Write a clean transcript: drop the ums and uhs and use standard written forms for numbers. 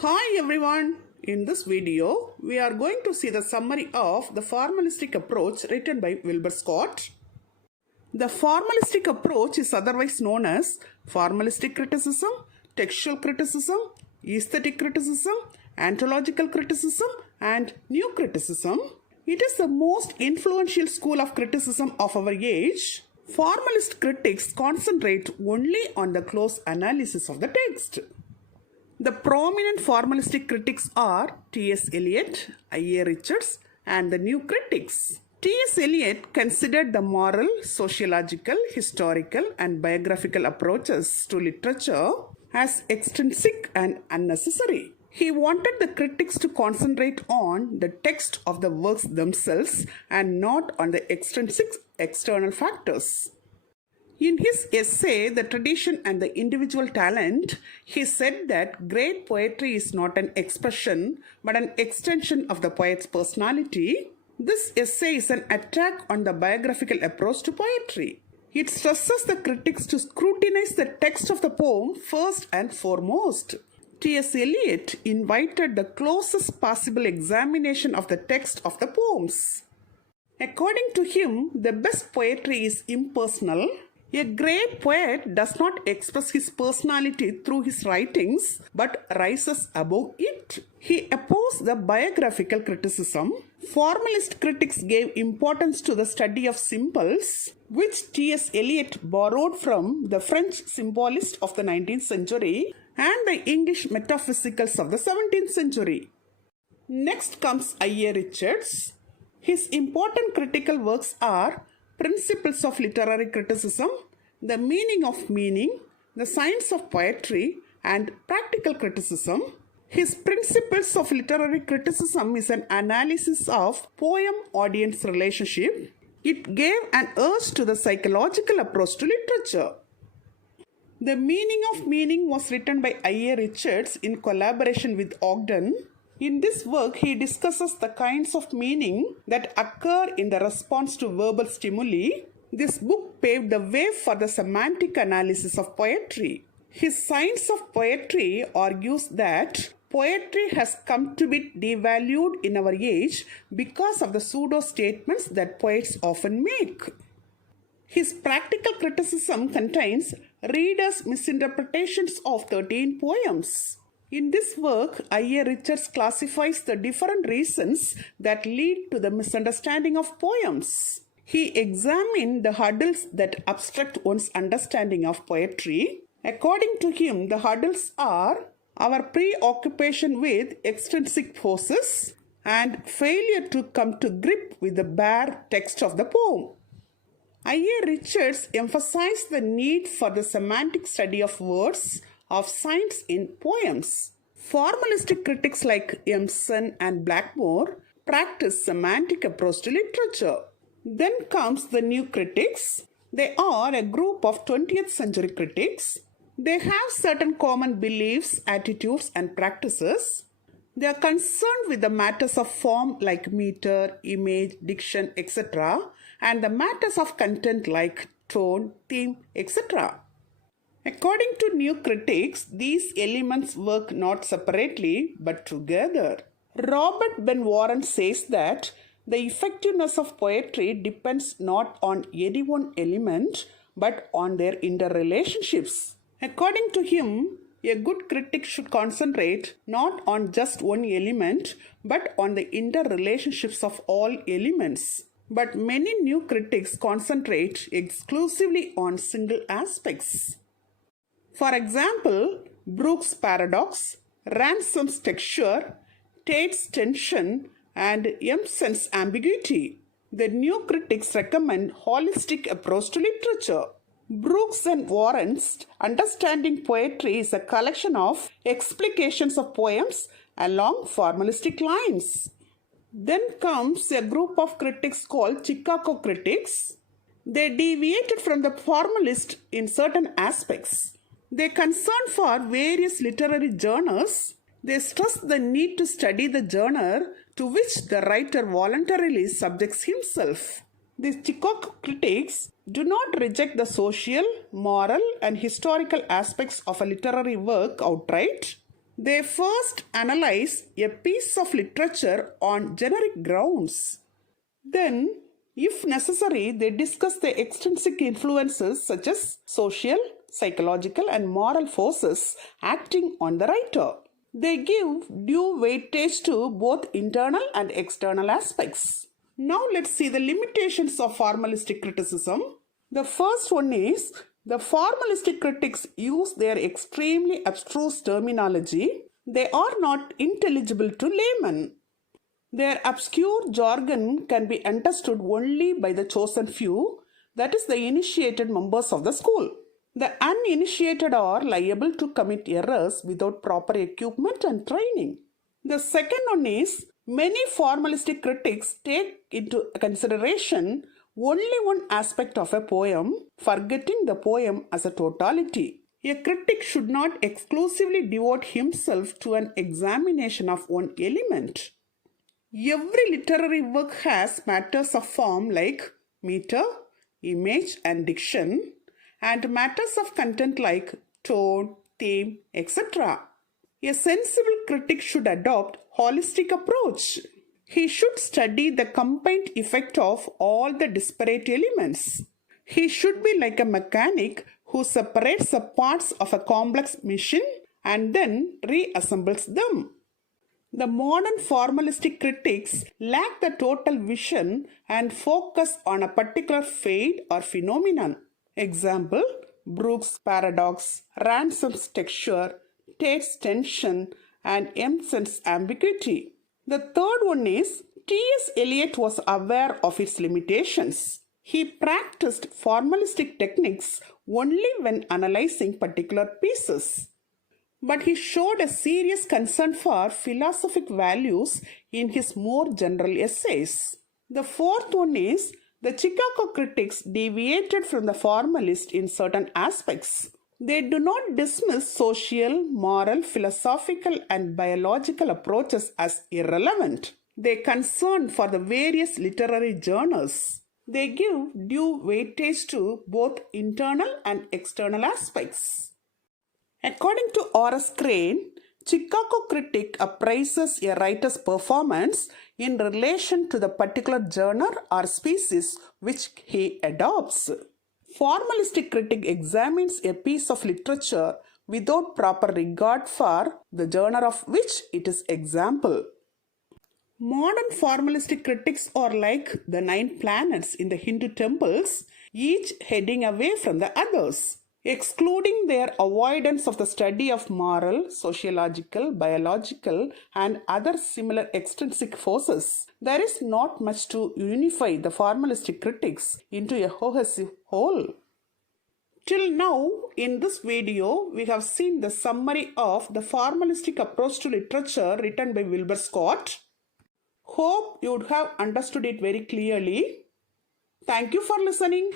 Hi everyone! In this video, we are going to see the summary of the formalistic approach written by Wilbur Scott. The formalistic approach is otherwise known as formalistic criticism, textual criticism, aesthetic criticism, ontological criticism, and new criticism. It is the most influential school of criticism of our age. Formalist critics concentrate only on the close analysis of the text. The prominent formalistic critics are T.S. Eliot, I.A. Richards, and the new critics. T.S. Eliot considered the moral, sociological, historical, and biographical approaches to literature as extrinsic and unnecessary. He wanted the critics to concentrate on the text of the works themselves and not on the extrinsic external factors. In his essay, The Tradition and the Individual Talent, he said that great poetry is not an expression but an extension of the poet's personality. This essay is an attack on the biographical approach to poetry. It stresses the critics to scrutinize the text of the poem first and foremost. T.S. Eliot invited the closest possible examination of the text of the poems. According to him, the best poetry is impersonal. A great poet does not express his personality through his writings but rises above it. He opposed the biographical criticism. Formalist critics gave importance to the study of symbols, which T.S. Eliot borrowed from the French symbolists of the 19th century and the English metaphysicals of the 17th century. Next comes I.A. Richards. His important critical works are Principles of Literary Criticism, The Meaning of Meaning, The Science of Poetry, and Practical Criticism. His Principles of Literary Criticism is an analysis of poem-audience relationship. It gave an urge to the psychological approach to literature. The Meaning of Meaning was written by I.A. Richards in collaboration with Ogden. In this work, he discusses the kinds of meaning that occur in the response to verbal stimuli. This book paved the way for the semantic analysis of poetry. His Science of Poetry argues that poetry has come to be devalued in our age because of the pseudo-statements that poets often make. His Practical Criticism contains readers' misinterpretations of 13 poems. In this work, I.A. Richards classifies the different reasons that lead to the misunderstanding of poems. He examined the hurdles that obstruct one's understanding of poetry. According to him, the hurdles are our preoccupation with extrinsic forces and failure to come to grip with the bare text of the poem. I.A. Richards emphasized the need for the semantic study of words, of signs in poems. Formalistic critics like Emerson and Blackmore practice semantic approach to literature. Then comes the new critics. They are a group of 20th century critics. They have certain common beliefs, attitudes, and practices. They are concerned with the matters of form like meter, image, diction, etc., and the matters of content like tone, theme, etc. According to new critics, these elements work not separately but together. Robert Ben Warren says that the effectiveness of poetry depends not on any one element but on their interrelationships. According to him, a good critic should concentrate not on just one element but on the interrelationships of all elements. But many new critics concentrate exclusively on single aspects. For example, Brooks' paradox, Ransom's texture, Tate's tension, and Emerson's ambiguity. The new critics recommend holistic approach to literature. Brooks and Warren's Understanding Poetry is a collection of explications of poems along formalistic lines. Then comes a group of critics called Chicago critics. They deviated from the formalist in certain aspects. They concern for various literary genres. They stress the need to study the genre to which the writer voluntarily subjects himself. The Chicago critics do not reject the social, moral, and historical aspects of a literary work outright. They first analyze a piece of literature on generic grounds. Then, if necessary, they discuss the extrinsic influences such as social, psychological, and moral forces acting on the writer. They give due weightage to both internal and external aspects. Now let's see the limitations of formalistic criticism. The first one is the formalistic critics use their extremely abstruse terminology. They are not intelligible to laymen. Their obscure jargon can be understood only by the chosen few, that is, the initiated members of the school. The uninitiated are liable to commit errors without proper equipment and training. The second one is many formalistic critics take into consideration only one aspect of a poem, forgetting the poem as a totality. A critic should not exclusively devote himself to an examination of one element. Every literary work has matters of form like meter, image, and diction, and matters of content like tone, theme, etc. A sensible critic should adopt a holistic approach. He should study the combined effect of all the disparate elements. He should be like a mechanic who separates the parts of a complex machine and then reassembles them. The modern formalistic critics lack the total vision and focus on a particular fate or phenomenon. Example, Brooks' paradox, Ransom's texture, Tate's tension, and Emerson's ambiguity. The third one is T.S. Eliot was aware of its limitations. He practiced formalistic techniques only when analyzing particular pieces. But he showed a serious concern for philosophic values in his more general essays. The fourth one is the Chicago critics deviated from the formalist in certain aspects. They do not dismiss social, moral, philosophical, and biological approaches as irrelevant. They concern for the various literary genres. They give due weightage to both internal and external aspects. According to Horace Crane, Chicago critic appraises a writer's performance in relation to the particular genre or species which he adopts. Formalistic critic examines a piece of literature without proper regard for the genre of which it is example. Modern formalistic critics are like the 9 planets in the Hindu temples, each heading away from the others. Excluding their avoidance of the study of moral, sociological, biological, and other similar extrinsic forces, there is not much to unify the formalistic critics into a cohesive whole. Till now, in this video, we have seen the summary of the formalistic approach to literature written by Wilbur Scott. Hope you would have understood it very clearly. Thank you for listening.